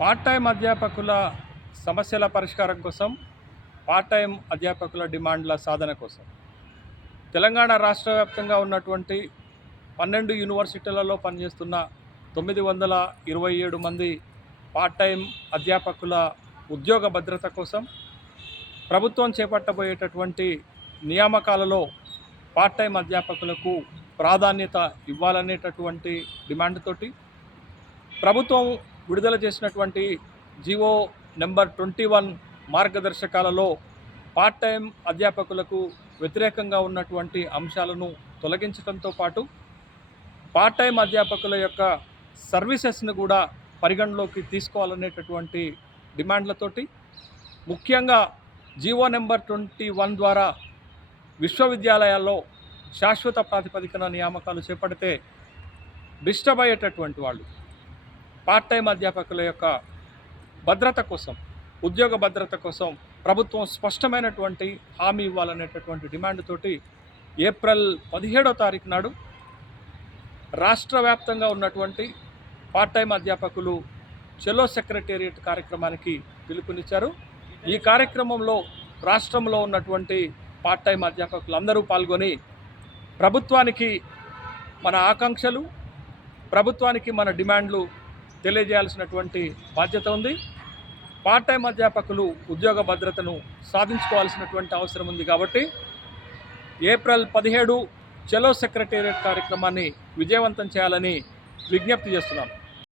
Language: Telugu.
పార్ట్ టైం అధ్యాపకుల సమస్యల పరిష్కారం కోసం, పార్ట్ టైం అధ్యాపకుల డిమాండ్ల సాధన కోసం తెలంగాణ రాష్ట్ర వ్యాప్తంగా ఉన్నటువంటి 12 యూనివర్సిటీలలో పనిచేస్తున్న 927 మంది పార్ట్ టైం అధ్యాపకుల ఉద్యోగ భద్రత కోసం ప్రభుత్వం చేపట్టబోయేటటువంటి నియామకాలలో పార్ట్ టైం అధ్యాపకులకు ప్రాధాన్యత ఇవ్వాలనేటటువంటి డిమాండ్ తోటి ప్రభుత్వం విడుదల చేసినటువంటి జీవో నెంబర్ 21 మార్గదర్శకాలలో పార్ట్ టైం అధ్యాపకులకు వ్యతిరేకంగా ఉన్నటువంటి అంశాలను తొలగించడంతో పాటు పార్ట్ టైం అధ్యాపకుల యొక్క సర్వీసెస్ను కూడా పరిగణలోకి తీసుకోవాలనేటటువంటి డిమాండ్లతోటి ముఖ్యంగా జీవో నెంబర్ 21 ద్వారా విశ్వవిద్యాలయాల్లో శాశ్వత ప్రాతిపదికన నియామకాలు చేపడితే డిస్టర్బ్ అయ్యేటటువంటి వాళ్ళు పార్ట్ టైం అధ్యాపకుల యొక్క భద్రత కోసం, ఉద్యోగ భద్రత కోసం ప్రభుత్వం స్పష్టమైనటువంటి హామీ ఇవ్వాలనేటటువంటి డిమాండ్ తోటి ఏప్రిల్ 17వ తారీఖు నాడు రాష్ట్ర వ్యాప్తంగా ఉన్నటువంటి పార్ట్ టైం అధ్యాపకులు చెలో సెక్రటేరియట్ కార్యక్రమానికి పిలుపునిచ్చారు. ఈ కార్యక్రమంలో రాష్ట్రంలో ఉన్నటువంటి పార్ట్ టైం అధ్యాపకులు అందరూ పాల్గొని ప్రభుత్వానికి మన ఆకాంక్షలు, ప్రభుత్వానికి మన డిమాండ్లు తెలియజేయాల్సినటువంటి బాధ్యత ఉంది. పార్ట్ టైం అధ్యాపకులు ఉద్యోగ భద్రతను సాధించుకోవాల్సినటువంటి అవసరం ఉంది. కాబట్టి ఏప్రిల్ 17 చెలో సెక్రటేరియట్ కార్యక్రమాన్ని విజయవంతం చేయాలని విజ్ఞప్తి చేస్తున్నాం.